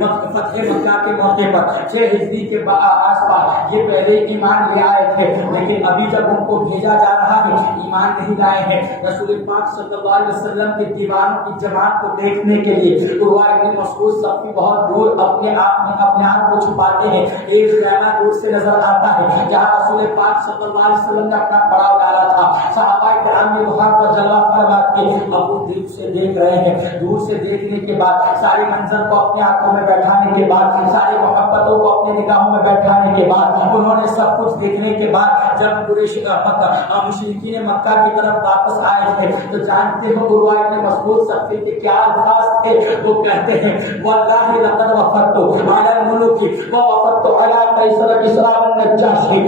فتح مکہ کے موقع پر 6 ہجری کے آس پاس یہ پہلے ایمان لے آئے تھے, لیکن ابھی جب ان کو بھیجا جا رہا ہے ایمان نہیں لائے ہیں. رسول پاک صلی اللہ علیہ وسلم کے دیوانوں کی جماعت کو دیکھنے کے لیے عروہ ابن مسعود سفر بہت دور اپنے آپ کو چھپاتے ہیں. ایک زیادہ دور سے نظر آتا ہے جہاں رسول پاک صلی اللہ علیہ وسلم نے اپنا پڑاؤ ڈالا تھا. صحابہ کرام نے وہاں پر جلوہ فرماتے ہیں. اب وہ دور سے دیکھ رہے ہیں, دور سے دیکھنے کے بعد سارے منظر کو اپنے آنکھوں میں بیٹھانے کے بعد سارے محبتوں کو اپنے نگاہوں میں بیٹھانے کے بعد انہوں نے سب کچھ دیکھنے کے بعد جب قریش مشرکین مکہ کی طرف واپس آئے تھے تو جانتے ہو عروہ ابن مسعود سفر کے کیا الفاظ تھے. وہ کہتے ہیں واللہ لقد وفدت علی الملوک ووفدت علی قیصر کسریٰ والنجاشی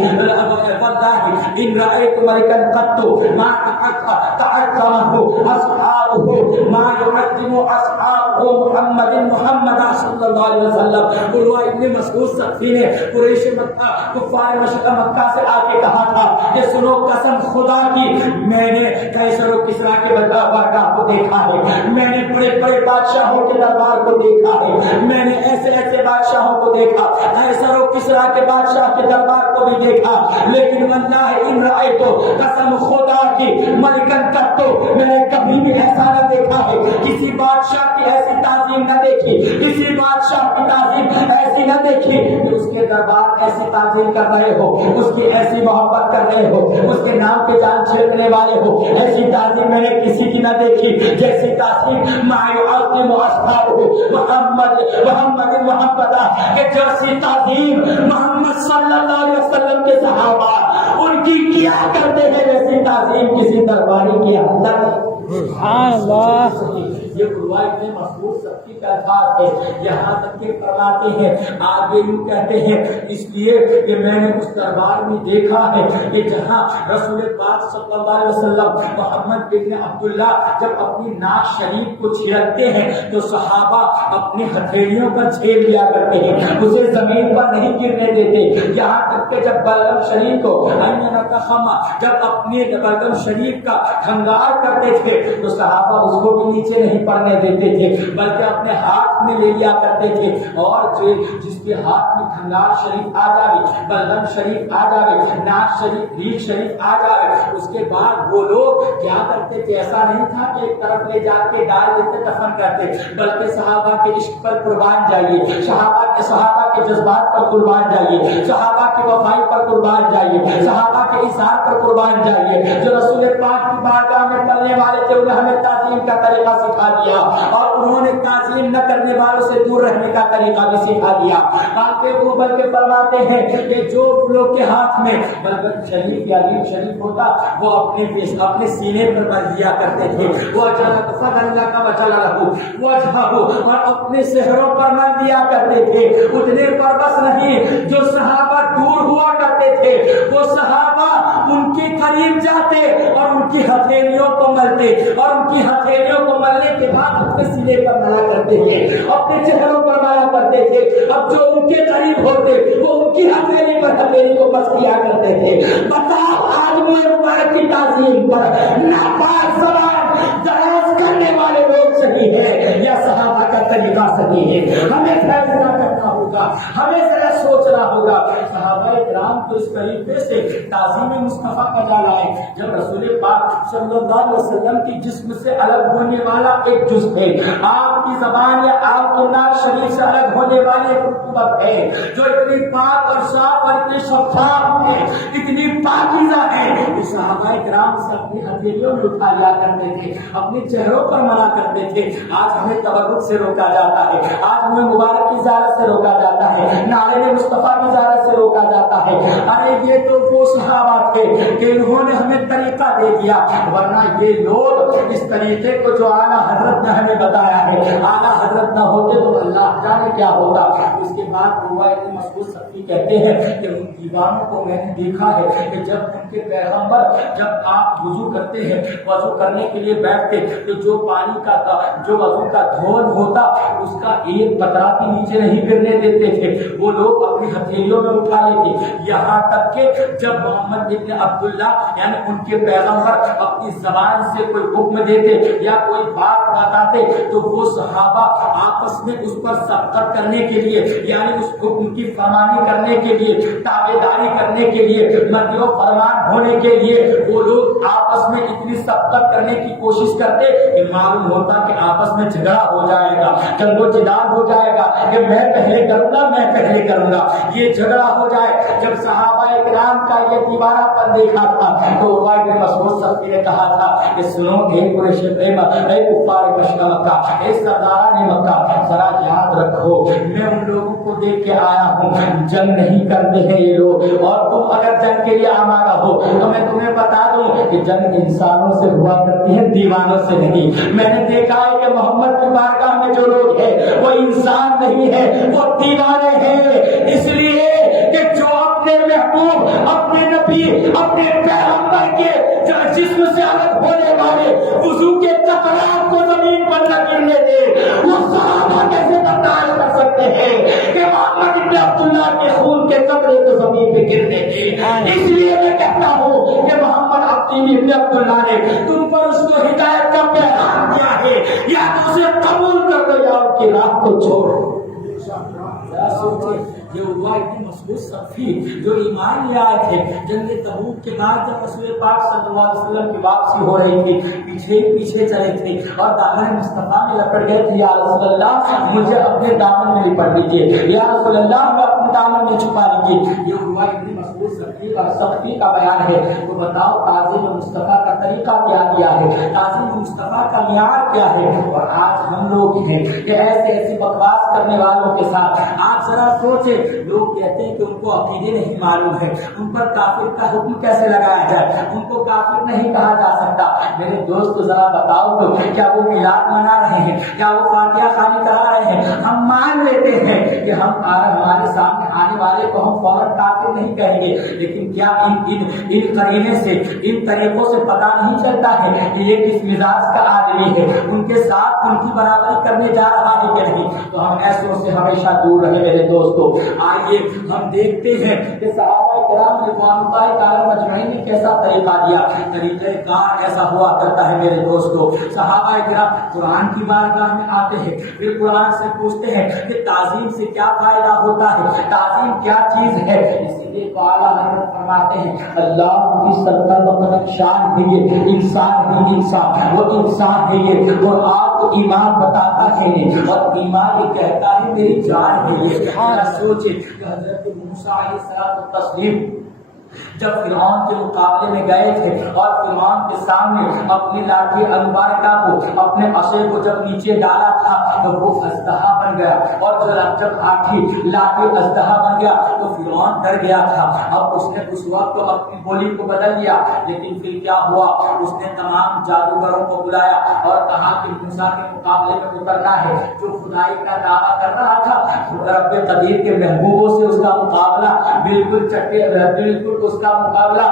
واللہ ان رأیت ملکا قط ما تعظمه اصحابه ما يعظم اصحابه محمد صلی اللہ علیہ وسلم. عروہ ابن مسعود سقفی نے قریش مکہ کفار مکہ سے آ کے کہا تھا کہ سنو قسم خدا کی میں نے قیصر و کسریٰ کے بارگاہ کو دیکھا ہے, میں نے بڑے بڑے بادشاہوں کے دربار کو دیکھا ہے, میں نے ایسے ایسے بادشاہوں کو دیکھا, قیصر و کسریٰ کے بادشاہ کے دربار کو بھی دیکھا, لیکن واللہ ان رأیت قسم خدا کی ملکن قط میں نے کبھی بھی ایسا نہ دیکھا ہے, کسی بادشاہ کی ایسی تعظیم نہ دیکھی, کسی بادشاہ کی تعظیم ایسی نہ دیکھی کہ اس کے دربار ایسی تعظیم کر رہے ہو, اس کی ایسی محبت کر رہے ہو, اس کے نام پہ جان چھڑکنے والے ہو. ایسی تعظیم میں نے کسی کی نہ دیکھی جیسی تعظیم ما يعظم اصحابه محمد کہ جیسی تعظیم محمد صلی اللہ علیہ وسلم کے صحابہ ان کی کیا کرتے ہیں ویسی تعظیم کسی درباری کی اللہ کی. سبحان اللہ. یہ عروہ ابن مسعود سفی کا الفاظ ہے. یہاں تک کہ فرماتے ہیں آگے یوں کہتے ہیں اس لیے کہ میں نے اس دربار میں دیکھا ہے کہ جہاں رسول پاک صلی اللہ علیہ وسلم محمد بن عبداللہ جب اپنی ناک شریف کو چھیڑتے ہیں تو صحابہ اپنی ہتھیلیوں پر چھیڑ لیا کرتے ہیں, اسے زمین پر نہیں گرنے دیتے. یہاں تک کہ جب بلغم شریف کو جب اپنے بلغم شریف کا کھنگار کرتے تھے تو صحابہ اس کو بھی نیچے نہیں پڑنے دیتے تھے بلکہ اپنے ہاتھ میں لے لیا کرتے تھے. اور جس کے ہاتھ میں کھنگار شریف آ جائے, بلغم شریف آ جائے, ناک شریف, ریگ شریف آ جائے, اس کے بعد وہ لوگ کیا کرتے تھے, ایسا نہیں تھا کہ ایک طرف لے جا کے ڈال دیتے دفن کرتے, بلکہ صحابہ کے عشق پر قربان جائیے, صحابہ کے جذبات پر قربان جائیے, صحابہ کی وفائی پر قربان جائیے, صحابہ کے اظہار پر قربان جائیے. جو رسول پاک کی بارگاہ میں پلنے والے تھے انہیں ہمیں تعظیم کا طریقہ سکھا دیا اور انہوں نے تعظیم نہ کرنے والوں سے دور رہنے کا طریقہ بھی سکھا دیا. وہ بلکہ فرماتے ہیں کہ جو لوگ کے ہاتھ میں بلغم شریف یا ریگ شریف ہوتا وہ اپنے سینے پر بندھ دیا کرتے تھے, وہ اللہ کا وجہ اور اپنے شہروں پر بندھ دیا کرتے تھے. اتنے پر بس نہیں, جو صحابہ دور ہوا کرتے تھے وہ صحابہ ان کے قریب جاتے اور ان کی ہتھیلیوں کو ملتے اور ان کی ہتھیلیوں کو ملنے کے بعد اپنے سینے پر ملا کرتے تھے, اپنے چہروں پر ملا کرتے تھے. اب جو ان کے قریب ہوتے وہ ان کی ہتھیلی پر ہتھیلی کو بس کیا کرتے تھے. بتاؤ آج میرے مبارک کی تعظیم پر ناپاک زبان دراز کرنے والے لوگ صحیح ہے یا صحابہ کا طریقہ صحیح ہے؟ ہمیں فیصلہ کرنا ہوگا, ہمیں ذرا سوچنا ہوگا. صحابہ کرام تو اس طریقے سے تعظیم مصطفیٰ کا جا لائے. جب رسول پاک صلی اللہ علیہ وسلم کی جسم سے الگ ہونے والا ایک جز ہے, آپ کی زبان یا آپ کے ناک شریف سے الگ ہونے والے رتبت ہے جو اتنی پاک اور صاف اور اتنی شفاف ہے, اتنی پاکیزہ ہے. صحابہ کرام سے اپنی ہتھیلیوں میں اٹھا لیا کرتے تھے, اپنے چہروں پر ملا کرتے تھے. آج ہمیں تبرک سے روکا جاتا ہے, آج ہمیں مبارک کی زیارت سے روکا جاتا ہے, نعرے مصطفیٰ کی زیارت سے روکا جاتا ہے. ارے یہ تو وہ صحابہ تھے کہ انہوں نے ہمیں طریقہ دے دیا, ورنہ یہ لوگ اس طریقے کو جو اعلیٰ حضرت نے ہمیں بتایا ہے, اعلیٰ حضرت نہ ہوتے تو اللہ جانے کیا ہوتا. اس کے بعد عروہ ابن مسعود ثقفی کہتے ہیں کہ ان دیوانوں کو میں نے دیکھا ہے کہ جب ان کے پیغمبر جب آپ وضو کرتے ہیں، وضو کرنے کے لیے بیٹھتے تو جو پانی کا جو وضو کا دھون ہوتا اس کا ایک قطرہ بھی نیچے نہیں گرنے دیتے تھے، وہ لوگ اپنی ہتھیلیوں میں اٹھا لیتے، یہاں تک کہ جب محمد ابن عبداللہ یعنی ان کے پیغمبر اپنی زبان سے کوئی حکم دیتے یا کوئی بات بتاتے تو وہ صحابہ آپس میں اس پر سبقت کرنے کے لیے یعنی اس حکم کی فرمانی کرنے کے لیے، تابعداری کرنے کے لیے، مدعو فرمان ہونے کے لیے وہ لوگ آپس میں اتنی سبقت کرنے کی کوشش کرتے کہ معلوم ہوتا کہ آپس میں جھگڑا ہو جائے گا، جنگ و جدال ہو جائے گا کہ میں پہلے کروں گا، میں پہلے کروں گا، یہ جھگڑا ہو جائے۔ جب صحابہ کرام کا یہ دیوانہ پن دیکھا تھا تو عروہ ابن مسعود ثقفی نے کہا تھا کہ سنو اے قریش، اے کفار مکہ، اے سرداران مکہ، ذرا یاد رکھو میں ان لوگوں کو دیکھ کے آیا ہوں، جنگ نہیں کرتے ہیں یہ لوگ، اور تم اگر جنگ کے لیے آمادہ ہو تو میں تمہیں بتا دوں کہ جنگ انسانوں سے ہوا کرتی ہے، دیوانوں سے نہیں۔ میں نے دیکھا ہے کہ محمد کی بارگاہ میں جو لوگ ہیں وہ انسان نہیں ہے، وہ دیوانے ہیں، اس لیے کہ جو اپنے محبوب، اپنے نبی، اپنے پیغمبر کے جسم سے الگ ہونے والے وضو کے قطرات کو زمین پر نہ گرنے دے، وہ صحابہ کیسے برداشت کر سکتے ہیں کہ محمد ابن عبداللہ کے خون کے قطرے کو زمین پہ گرنے دے؟ اس لیے میں کہتا ہوں کہ محمد ابن عبداللہ نے تم پر اس کو ہدایت کا پیغام دیا ہے، یا تو اسے قبول کر لو یا ان کی راہ کو چھوڑو۔ یہ عروہ ابن مسعود ثقفی جو ایمان لے آئے تھے جنگ تبوک کے بعد جب رسول پاک صلی اللہ علیہ وسلم کی واپسی ہو رہی تھی، پیچھے چلے تھے اور دامن مصطفیٰ میں لپٹ گئے تھے، یا رسول اللہ مجھے اپنے دامن میں لپٹ لیجیے، یا رسول اللہ میں اپنے دامن میں چھپا لیجیے۔ یہ عروہ ابن مسعود ثقفی کا بیان ہے۔ تو بتاؤ تعظیم مصطفیٰ کا طریقہ کیا ہے، تعظیم مصطفیٰ کا معیار کیا ہے؟ اور آج ہم لوگ ہیں کہ ایسی بکواس کرنے والوں کے ساتھ آپ ذرا سوچیں، لوگ کہتے ہیں کہ ان کو عقیدے نہیں معلوم ہے، ان پر کافر کا حکم کیسے لگایا جائے، ان کو کافر نہیں کہا جا سکتا۔ میرے دوست ذرا بتاؤ تو کیا وہ میلاد منا رہے ہیں، کیا وہ فاتحہ خوانی کرا رہے ہیں؟ ہم مان لیتے ہیں کہ ہمارے سامنے آنے والے کو ہم فوراً کافر نہیں کہیں گے، لیکن کیا ان قرینے سے، ان طریقوں سے پتہ نہیں چلتا ہے کہ یہ کس مزاج کا آدمی ہے، ان کے ساتھ ان کی برابری کرنے جا رہا ہے کہ نہیں؟ تو ہم ایسوں سے ہمیشہ دور رہے میرے دوستوں۔ آئیے ہم دیکھتے ہیں کہ صحابہ کرام رضوان اللہ تعالی اجمعین نے کیسا طریقہ دیا، طریقہ کار ایسا ہوا کرتا ہے میرے دوستوں۔ صحابہ کرام قرآن کی بارگاہ میں آتے ہیں، پھر قرآن سے پوچھتے ہیں کہ تعظیم سے کیا فائدہ ہوتا ہے، تعظیم کیا چیز ہے؟ اسی لیے اعلیٰ حضرت فرماتے ہیں اللہ کی سلطنت شان ہے یہ انسان ہے، انسان وہ انسان ہے یہ، اور آپ کو ایمان بتاتا ہے یہ، اور ایمان یہ کہتا ہے میری جان ہے یہ۔ سوچے کہ حضرت موسیٰ علیہ السلام جب فرعون کے مقابلے میں گئے تھے اور فرعون کے سامنے اپنی لاٹھی المبارکہ کو، اپنے عصے کو جب نیچے ڈالا تھا تو وہ اژدہا بن گیا، اور جب لاٹھی اژدہا بن گیا تو فرعون ڈر گیا تھا۔ اب اس نے اس وقت اپنی بولی کو بدل لیا، لیکن پھر کیا ہوا؟ اس نے تمام جادوگروں کو بلایا اور کہا کہ موسیٰ کے مقابلے میں اترنا ہے۔ جو خدائی کا دعویٰ کر رہا تھا رب قدیر کے محبوبوں سے اس کا مقابلہ بالکل اس کا مقابلہ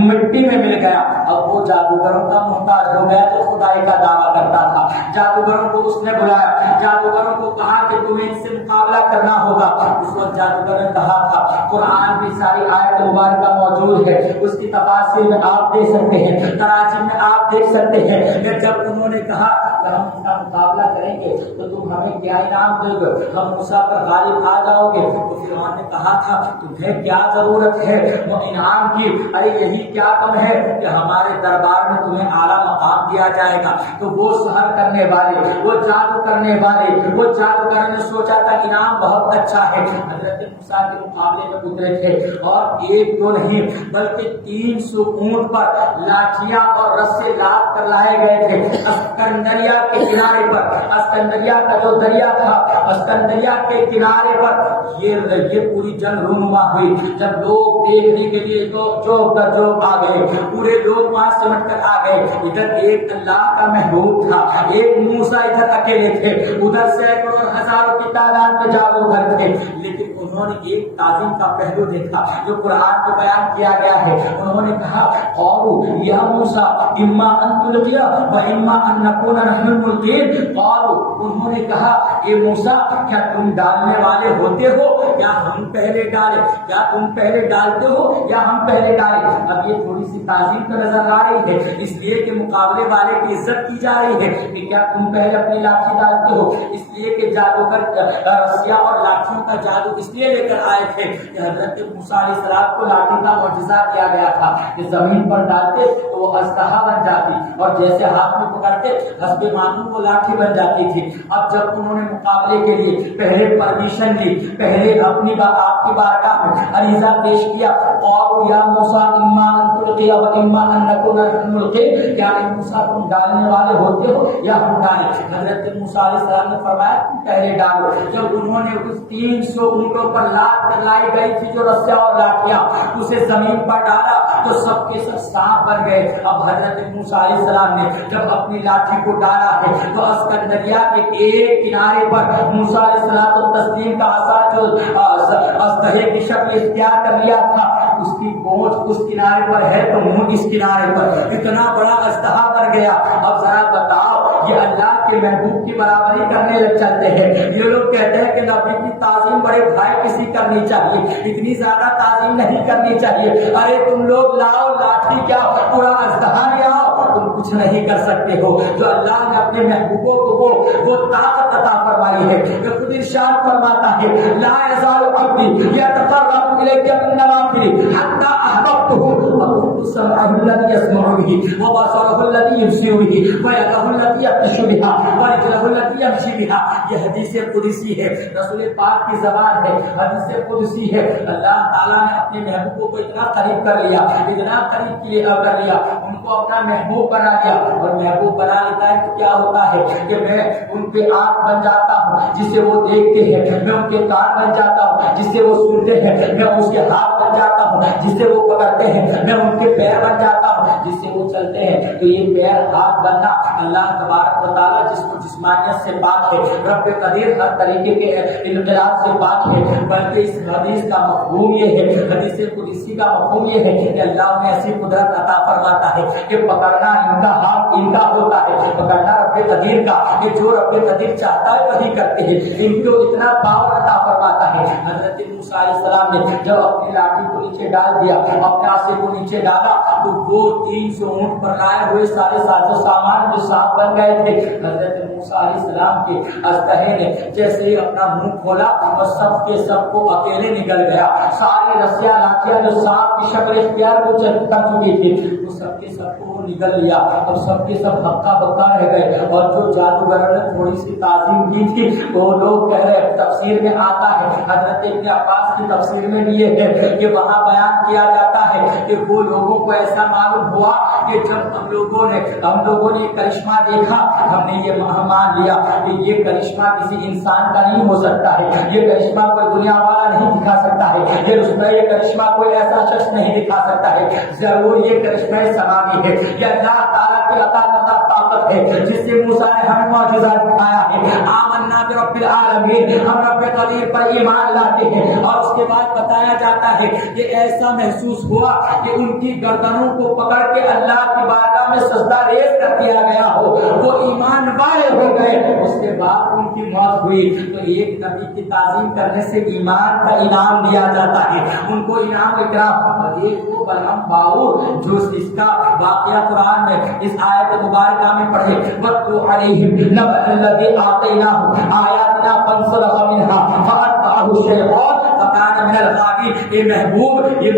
مٹی میں مل گیا۔ اب وہ جادوگروں کا محتاج ہو گیا تو خدائی کا دعویٰ کرتا تھا۔ جادوگروں کو اس نے بلایا، جادوگروں کو کہا کہ تمہیں اس سے مقابلہ کرنا ہوگا۔ اس وقت جادوگر نے کہا تھا، قرآن کی ساری آیت مبارکہ موجود ہے، اس کی تفاسیر میں آپ دیکھ سکتے ہیں، تراجم میں آپ دیکھ سکتے ہیں کہ جب انہوں نے کہا کہ ہم اس کا مقابلہ کریں گے تو تم ہمیں کیا انعام دو گے، ہم موسیٰ پر غالب آ جاؤ گے، تو فرعون نے کہا تھا تمہیں کیا ضرورت ہے وہ انعام کی، ارے یہی کیا کم ہے کہ ہمارے دربار میں تمہیں اعلیٰ مقام دیا جائے گا۔ تو وہ سحر کرنے والے، وہ جادو کرنے والے، وہ جادوگر نے سوچا تھا انعام بہت اچھا ہے، حضرت موسیٰ کے مقابلے میں اترے تھے اور ایک دو نہیں بلکہ 300 اونٹ پر لاٹھیاں اور رسے لاد کر لائے گئے تھے اسکندریہ کے کنارے پر۔ اسکندریہ کا جو دریا تھا، اسکندریہ کے کنارے پر یہ پوری جنگ رونما ہوئی۔ جب لوگ دیکھنے کے لیے تو چوک در چوک آ گئے، پورے لوگ وہاں سمٹ کر آ گئے۔ ادھر ایک اللہ کا محبوب تھا، ایک موسیٰ ادھر اکیلے تھے، ادھر سینکڑوں ہزاروں کی تعداد میں جادوگر تھے، لیکن انہوں نے ایک تعظیم کا پہلو دیکھا جو قرآن میں بیان کیا گیا ہے۔ انہوں نے کہا قالوا یا موسیٰ اما ان تلقی و اما ان نکون نحن الملقین، قالوا انہوں نے کہا اے موسیٰ کیا تم ڈالنے والے ہوتے ہو یا ہم پہلے ڈالیں، کیا تم پہلے ڈالتے ہو یا ہم پہلے ڈالیں؟ اب یہ تھوڑی سی تعظیم تو نظر آ رہی ہے، اس لیے کہ مقابلے والے کی عزت کی جا رہی ہے کہ کیا تم پہلے اپنی لاٹھی ڈالتے ہو، اس لیے کہ جادوگر رسیاں اور لاٹھیوں کا جادو اس لیے لے کر آئے تھے کہ حضرت موسیٰ علیہ السلام کو لاٹھی کا معجزہ دیا گیا تھا کہ زمین پر ڈالتے تو وہ اژدہا بن جاتی اور جیسے ہاتھ میں پکڑتے حسب معمول وہ لاٹھی بن جاتی تھی۔ اب جب انہوں نے مقابلے کے لیے پہلے پرمیشن لی، پہلے اپنی آپ کی بارگاہ میں عریضہ پیش کیا، اور یا موسیٰ اما ان تلقی و اما ان نکون نحن الملقین، کیا اے موسیٰ تم ڈالنے والے ہوتے ہو یا ہم ڈالیں؟ حضرت موسیٰ علیہ السلام نے فرمایا تم پہلے ڈالو۔ جب انہوں نے اس 300 اونٹوں پر لاد کر لائی گئی تھی جو رسیاں اور لاٹھیاں، اسے زمین پر ڈالا تو سب کے سب سانپ بن گئے۔ اب حضرت موسیٰ علیہ السلام نے جب اپنی لاٹھی کو ڈالا ہے تو اسکندریہ کے ایک کنارے پر موسیٰ علیہ السلام کو تسلیم کا عصا جو اژدہے کی شکل اختیار کر لیا تھا، اس کی پونچھ اس کنارے پر ہے تو منہ اس کنارے پر، اتنا بڑا اژدہا بن گیا۔ اب ذرا بتاؤ یہ اللہ کے محبوب کی برابری کرنے لگ چلتے ہیں۔ یہ لوگ کہتے ہیں کہ نبی کی تعظیم بڑے بھائی کسی کرنی چاہیے، اتنی زیادہ تعظیم نہیں کرنی چاہیے۔ ارے تم لوگ لاؤ لاٹھی کیا پورا اژدہا لے آؤ، تم کچھ نہیں کر سکتے ہو۔ جو اللہ نے اپنے محبوبوں کو وہ طاقت عطا فرمائی ہے، جو خود ارشاد فرماتا ہے لا یزال عبدی یتقرب الیک بالنوافل حتی احببته وكنت سمعه الذي يسمع به وبصره الذي يبصر به ويده التي يبطش بها ورجله التي يمشي بها۔ یہ حدیث قدسی ہے، رسول پاک کی زبان ہے، حدیث قدسی ہے۔ اللہ تعالیٰ نے اپنے محبوبوں کو اتنا قریب کر لیا، اتنا قریب کر لیا، ان کو اپنا محبوب بنا لیا، اور محبوب بنا لیتا ہے تو کیا ہوتا ہے کہ میں ان کے آنکھ بن جاتا ہوں جسے وہ دیکھتے ہیں، میں ان کے کان بن جاتا ہوں جس سے وہ سنتے ہیں، میں اس کے ہاتھ بن جاتا ہوں جس سے وہ پکڑتے ہیں، میں ان کے پیر بن جاتا ہوں جس سے وہ چلتے ہیں۔ تو یہ پیر ہاتھ بننا اللہ تبارک و تعالیٰ جس کو جسمانیت سے پاک ہے، رب قدیر ہر طریقے کے انقلاب سے پاک ہے، بلکہ اس حدیث کا مفہوم یہ ہے، حدیث قدسی کا مفہوم یہ ہے کہ اللہ نے ایسی قدرت عطا فرماتا ہے کہ پکڑنا ان کا ہاتھ ان کا ہوتا ہے، پکڑنا رب قدیر کا، کہ جو رب قدیر چاہتا ہے وہی کرتے ہیں، ان کو اتنا پاور عطا فرماتا ہے۔ حضرت موسیٰ علیہ السلام نے جب اپنی لاٹھی کو نیچے ڈال دیا، اپنے عصا کو نیچے ڈالا تو وہ 300 اونٹ پر لائے ہوئے سارے سازو سامان جو سانپ بن گئے تھے، حضرت موسیٰ علیہ السلام کے اژدہے نے جیسے ہی اپنا منہ کھولا اور سب کے سب کو اکیلے نکل گیا، ساری رسیاں لاٹھیاں جو سانپ کی شکل اختیار کر چکی تھی وہ سب کے سب کو نکل لیا، اب سب کے سب ہکا بکا رہ گئے۔ اور جو جادوگروں نے تھوڑی سی تعظیم کی تھی وہ لوگ کہہ رہے، تفسیر میں آتا ہے، حضرت ابن عباس کی تفسیر میں بھی یہ ہے کہ وہاں بیان کیا جاتا ہے کہ وہ لوگوں کو ایسا معلوم ہوا کہ جب ہم لوگوں نے کرشمہ دیکھا، ہم نے یہ مان لیا کہ یہ کرشمہ کسی انسان کا نہیں ہو سکتا ہے، یہ کرشمہ کوئی دنیا والا نہیں دکھا سکتا ہے، یہ کرشمہ کوئی ایسا شخص نہیں دکھا سکتا ہے، ضرور یہ کرشمہ سماوی ہے، یہ اللہ تعالیٰ کی عطا کردہ طاقت ہے جس سے موسیٰ نے ہمیں معجزہ دکھایا ہے۔ آمنا برب العالمین، ہم رب قدیر پر ایمان لاتے ہیں۔ اور اس کے بعد بتایا جاتا ہے کہ ایسا محسوس ہوا کہ ان کی گردنوں کو پکڑ کے اللہ کی بارگاہ میں سجدہ ریز کر دیا گیا ہو، وہ ایمان والے ہو گئے۔ اس کے بعد ان کی موت ہوئی۔ تو ایک نبی کی تعظیم کرنے سے ایمان کا انعام دیا جاتا ہے، ان کو انعام اکرام۔ اور ایک وہ بلہم باؤر جو اس کا واقعہ قرآن میں اس آیت مبارکہ میں پڑھے، وَاتْلُ عَلَيْهِمْ نَبَأَ الَّذِي آتَيْنَاهُ آيَاتِنَا فَانسَلَخَ مِنْهَا فَأَتْبَعَهُ الشَّيْطَانُ فَكَانَ مِنَ الْغَاوِينَ۔ اے محبوب، یہ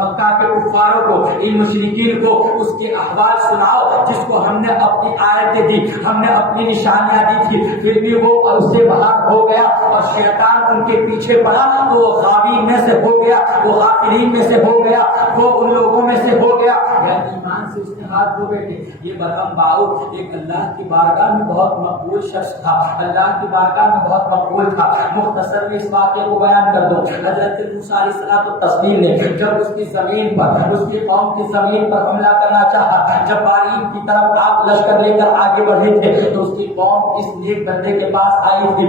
مکہ کے کفاروں کو، ان مشرکین کو اس کے احوال سناؤ جس کو ہم نے اپنی آیتیں دی، ہم نے اپنی نشانیاں دی تھی، پھر بھی وہ اس سے باہر ہو گیا اور شیطان ان کے پیچھے پڑا تو وہ غاوی میں سے ہو گیا، وہ غافلین میں سے ہو گیا، وہ ان لوگوں میں سے ہو گیا۔ ایمان سے اس نے ہاتھ دھو بیٹھے۔ یہ بلہم باؤر ایک اللہ کی بارگاہ میں بہت مقبول شخص تھا، اللہ کی بارگاہ میں بہت مقبول تھا۔ مختصر میں اس واقعے کو کو بیان کر دو. حضرت موسیٰ علیہ السلام تسلیم نے جب اس کی زمین پر, اس کی قوم کی زمین پر حملہ کرنا چاہا, جب باریک کی طرف آپ لشکر لے کر آگے بڑھے تھے تو اس کی قوم اس نیک بندے کے پاس آئی تھی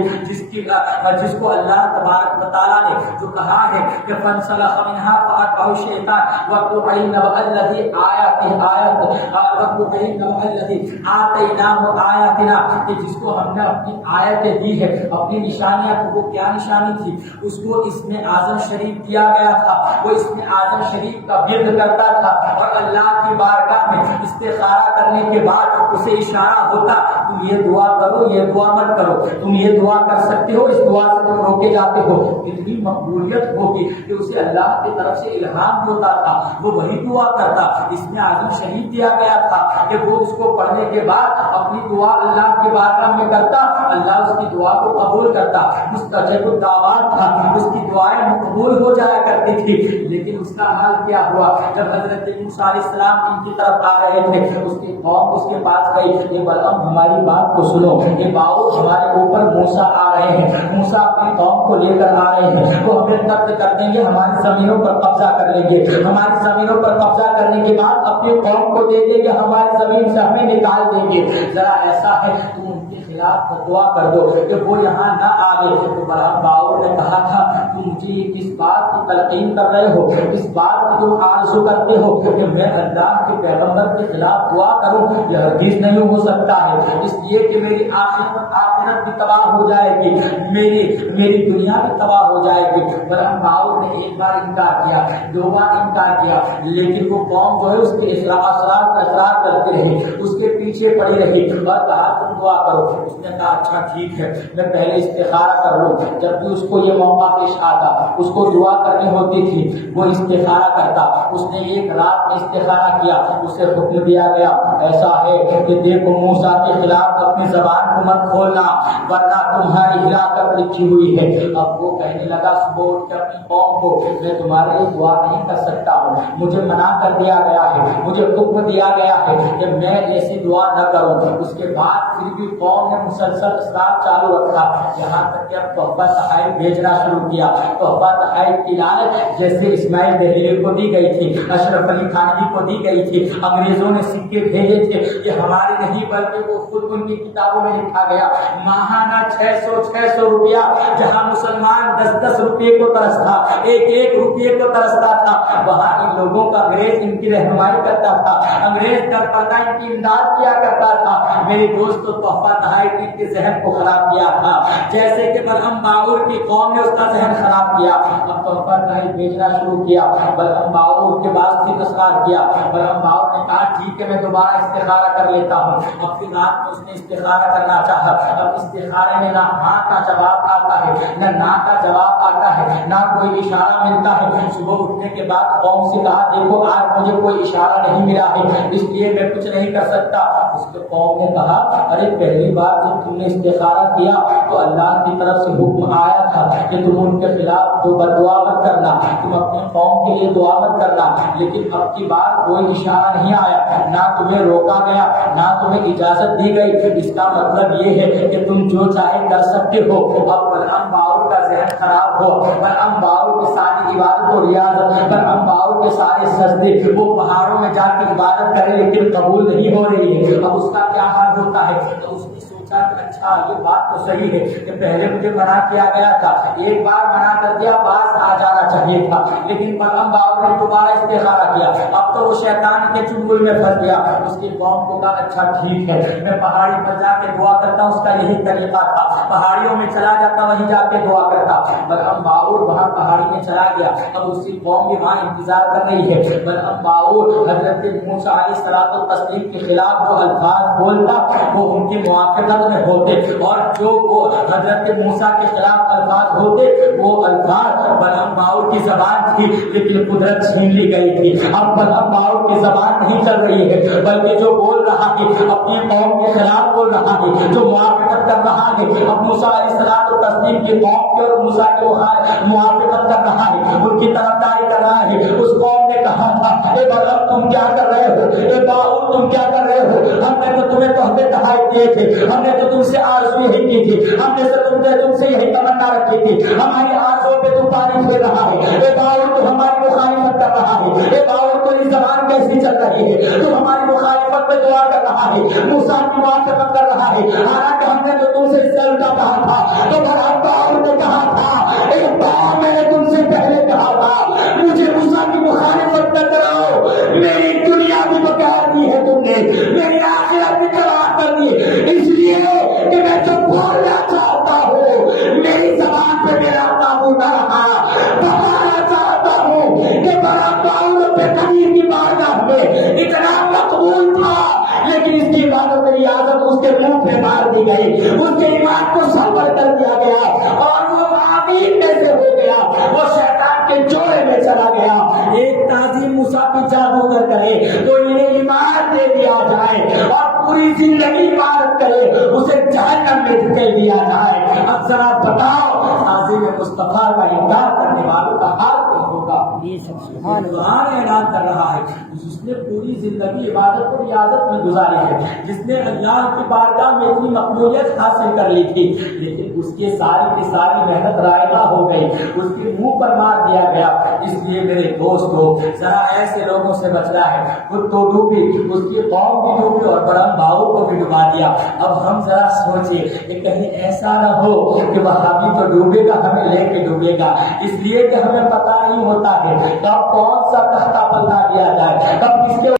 جس کو اللہ تبارک و تعالیٰ نے جو کہا ہے کہ فَانْسَلَخَ مِنْهَا فَأَتْبَعَهُ الشَّيْطَانُ وَاتَّبَعَ الَّذِي آتَيْنَاهُ آيَاتِنَا, کہ جس کو ہم نے اپنی آیتیں دی ہے, اپنی نشانیاں. وہ کیا نشانی تھی؟ اس کو اسم اعظم شریف دیا گیا تھا. وہ اسم اعظم شریف کا ورد کرتا تھا اور اللہ کی بارگاہ میں استخارہ کرنے کے بعد اسے اشارہ ہوتا, تم یہ دعا کرو, یہ دعا مت کرو, تم یہ دعا کر سکتے ہو, اس دعا سے تم روکے جاتے ہو. اتنی مقبولیت ہوگی کہ اسے اللہ کی طرف سے الہام ہوتا تھا, وہ وہی دعا کرتا. اس میں اعظم شریف دیا گیا تھا کہ وہ اس کو پڑھنے کے بعد اپنی دعا اللہ کی بارگاہ میں کرتا, اللہ اس کی دعا کو قبول کرتا. مستجاب الدعوات تھا, اس کی دعائیں مقبول ہو جایا کرتی تھی. لیکن اس کا حال کیا ہوا؟ جب حضرت موسیٰ علیہ السلام ان کی طرف آ رہے تھے, اس کی قوم اس کے پاس گئی, یہ بلعم ہماری بات کو سنو, یہ باؤ ہمارے اوپر موسیٰ آ رہے ہیں, موسیٰ اپنی قوم کو لے کر آ رہے ہیں, وہ ہمیں قتل کر دیں گے, ہماری زمینوں پر قبضہ کر لیں گے, ہماری زمینوں پر قبضہ کرنے کے بعد اپنی قوم کو دے دیں گے, ہماری زمین سے ہمیں نکال دیں گے. ذرا ایسا ہے تم ان کے خلاف دعا کر دو کہ وہ یہاں نہ آئے. تو بلعم باؤ نے کہا تھا, تم مجھے کس بات کی تلقین کر رہے ہو, اس بات کو تم آرزو کرتے ہو کہ میں اللہ کے پیغمبر کے خلاف دعا کروں؟ یہ ہرگز نہیں ہو سکتا ہے, اس لیے کہ میری آخرت بھی تباہ ہو جائے گی, میری دنیا بھی تباہ ہو جائے گی. بلعم باؤ نے ایک بار انکار کیا, دو بار انکار کیا, لیکن وہ قوم جو ہے اس کے اصرار کرتے رہے, اس کے پیچھے پڑی رہی اور کہا تم دعا کرو. اس نے کہا اچھا ٹھیک ہے, میں پہلے استخارہ کر لوں. جب بھی اس کو یہ موقع پیش آتا, اس کو دعا کرنی ہوتی تھی, وہ استخارہ کرتا. اس نے ایک رات میں استخارہ کیا, اسے حکم دیا گیا ایسا ہے کہ دیکھو موسیٰ کے خلاف اپنی زبان کو مت کھولنا ورنہ تمہاری ہلاکت لکھی ہوئی ہے. اب وہ کہنے لگا صبح اٹھ کے اپنی قوم کو, میں تمہارے لیے دعا نہیں کر سکتا ہوں, مجھے منع کر دیا گیا ہے, مجھے حکم دیا گیا ہے کہ میں ایسی دعا نہ کروں. اس کے بعد پھر بھی قوم نے مسلسل اصرار چالو رکھا, یہاں تک کہ اب تحفہ تحائف بھیجنا شروع کیا. تحفہ تحائف کی لالچ جیسے اسماعیل دہلوی کو دی گئی تھی, اشرف علی تھانوی کو دی گئی تھی, انگریزوں نے سکے بھیجے تھے, یہ ہمارے نہیں بلکہ وہ خود ان کی کتابوں میں لکھا گیا. ماہانہ 600 روپیہ, جہاں مسلمان 10 روپئے کو ترستا, 1 روپئے کو ترستا تھا, وہاں ان لوگوں کا انگریز ان کی رہنمائی کرتا تھا, انگریز در پردہ ان کی امداد کیا کرتا تھا. میرے دوست تو تحفہ تحائف کے ذہن کو خراب کیا تھا, جیسے کہ بلعم باؤر کی قوم نے اس کا ذہن خراب کیا. اب تحفہ تحائف بھیجنا شروع کیا. بلعم باؤر کے بعد پھر اصرار کیا. بلعم باؤر نے کہا ٹھیک ہے میں دوبارہ استخارہ کر لیتا ہوں. اب پھر رات میں اس نے استخارہ کرنا چاہا. اب استخارے میں نہ ہاں کا جواب آتا ہے, نہ کا جواب آتا ہے, نہ کوئی اشارہ ملتا ہے. صبح اٹھنے کے بعد قوم سے کہا دیکھو آج مجھے کوئی اشارہ نہیں ملا ہے, اس لیے میں کچھ نہیں کر سکتا. اس کے قوم نے کہا ارے پہلی بار جب تم نے استخارہ کیا تو اللہ کی طرف سے حکم آیا تھا کہ تم ان کے خلاف تو بددعا مت کرنا, تم اپنی قوم کے لیے دعا مت کرنا. لیکن اب کی بار کوئی اشارہ نہیں آیا, نہ تمہیں روکا گیا, نہ تمہیں اجازت دی گئی. اس کا مطلب یہ ہے کہ تم جو چاہے کر سکتے ہو. اب بلعم باؤر کا ذہن خراب ہو, بلعم باؤر کی ساری عبادت و ریاضت, بلعم باؤر کے سارے سجدے, وہ پہاڑوں میں جا کے عبادت کرے لیکن قبول نہیں ہو رہی ہے. اب اس کا کیا حال ہوتا ہے؟ تو اس نے سوچا کہ اچھا یہ بات تو صحیح ہے کہ پہلے مجھے منع کیا گیا تھا, ایک بار منع کر دیا, باز آ جانا چاہیے تھا. لیکن بلعم باؤر نے دوبارہ استخارہ کیا. اب تو وہ شیطان کے چنگل میں پھنس گیا. اس کی قوم کو کہا اچھا ٹھیک ہے میں پہاڑی پر جا کے دعا کرتا ہوں. اس کا یہی طریقہ تھا, پہاڑیوں میں چلا جاتا, وہیں جا کے دعا کرتا. بلعم باؤر وہاں پہاڑی میں چلا گیا. اب اس کی قوم بھی وہاں انتظار کر رہی ہے. بلعم باؤر حضرت موسیٰ علیہ الصلوۃ والتسلیم کے خلاف جو الفاظ بولتا وہ ان کی موافقت میں ہوتے, اور جو وہ حضرت موسیٰ کے خلاف الفاظ ہوتے وہ الفاظ بلعم باؤر کی زبان تھی لیکن قدرت چھین لی گئی تھی. اب بلعم باؤر کی زبان نہیں چل رہی ہے, بلکہ جو بول رہا ہے اپنی قوم کے خلاف بول رہا ہے, جو موافقت کر رہا ہے اب موسیٰ علیہ الصلوۃ والتسلیم کی قوم کی اور موسیٰ کے موافقت کر رہا ہے, ان کی طرفداری کر رہا ہے. اس قوم نے کہا تھا اے بلعم تم کیا کر رہے ہو, اے باؤر تم کیا کر رہے ہو, ہم نے تو تمہیں تحفے تحائف دیے تھے, ہم نے تو تم سے آرزو یہی کی تھی, ہم نے تو تم سے یہی تمنا رکھی تھی, ہماری آرزو پہ تو پانی پھیر رہا ہے، اے داؤد تو ہماری مخالفت کر رہا ہے، اے داؤد تو یہ زبان کیسی چل رہی ہے، تو ہماری مخالفت میں دعا کر رہا ہے، موسیٰ کی موافقت کر رہا ہے، حالانکہ ہم نے تو تم سے اس سے الٹا کہا تھا، تو برحق داؤد نے کہا تھا، ایک بار میں نے تم سے پہلے کہا تھا مجھے موسیٰ کی مخالفت نہ کرو، میری دنیا بھی بکار دی ہے تم نے، میری آخرت بھی تباہ کر دی، اس لیے کہ میں جو بولنا چاہتا ہوں میری زبان پہ میرا قابو نہ رہا، بتانا چاہتا ہوں کہ برحق داؤد پہ قدیر کی بارگاہ میں اتنا مقبول تھا، لیکن اس کی عبادت و ریاضت اس کے منہ پہ مار دی گئی، اس کے ایمان کو سنبھل کر دیا گیا اور وہ آمین میں سے ہو گیا، وہ شیطان کے جوڑے میں چلا گیا۔ ایک تعظیم موسیٰ کی جادوگر کرے تو انہیں ایمان دے دیا جائے اور پوری زندگی عبادت کرے اسے جہنم میں دھکیل دیا جائے۔ اب ذرا بتاؤ تعظیم مصطفیٰ کا انکار کرنے والوں کا حال کیا ہوگا؟ قرآن اعلان کر رہا ہے جس نے پوری زندگی عبادت و ریاضت میں گزاری ہے، جس نے اللہ کی بارگاہ میں اتنی مقبولیت حاصل کر لی تھی، لیکن اس کی ساری محنت رائگاں ہو گئی، اس کے منہ پر مار دیا گیا۔ اس لیے میرے دوستو ذرا ایسے لوگوں سے بچنا ہے، خود تو ڈوبی، اس کی قوم بھی ڈوبی اور بڑم بھاؤ کو بھی ڈبا دیا۔ اب ہم ذرا سوچیں کہ کہیں ایسا نہ ہو کہ وہابی تو ڈوبے گا ہمیں لے کے ڈوبے گا، اس لیے کہ ہمیں پتہ نہیں ہوتا ہے کب کون سا تختہ پلٹا دیا جائے، کب کس کے